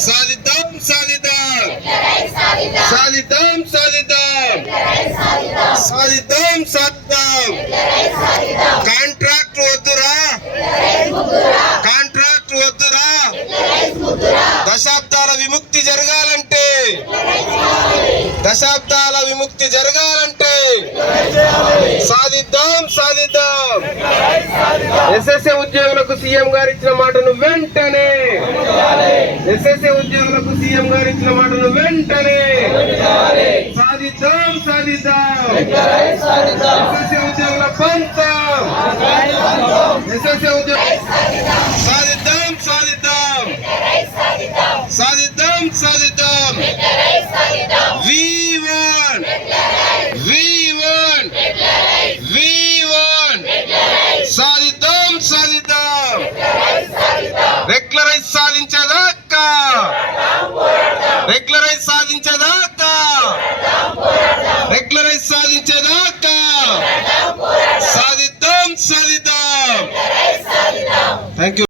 సాధిద్దాం సాధిద్దాం సాధిద్దాం సాధిద్దాం సాధిద్దాం సాధిద్దాం కాంట్రాక్ట్ వద్దురా కాంట్రాక్ట్ వద్దురా దశాబ్దాల విముక్తి జరగాలంటే దశాబ్దాల విముక్తి జరగాలంటే సాధిద్దాం సాధిద్దాం ఎస్ఎస్ఏ ఉద్యోగులకు సీఎం గారు ఇచ్చిన మాటను వెంటనే ఎస్ఎస్ఏ ఉద్యోగులకు సీఎం గారు ఇచ్చిన మాటను వెంటనే సాధిద్దాం సాధిద్దాం ఎస్ఎస్ఏ ఉద్యోగుల పంతం ఎస్ఎస్ఏ ఉద్యోగులు సాధిద్దాం సాధిద్దాం సాధిద్దాం సాధిద్దాం V1 సాధిద్దాం సాధిద్దాం రెగ్యులరైజ్ సాధించేదాకా రెగ్యులరైజ్ సాధించేదాకా రెగ్యులరైజ్ సాధించేదాకా సాధిద్దాం సాధిద్దాం థ్యాంక్ యూ.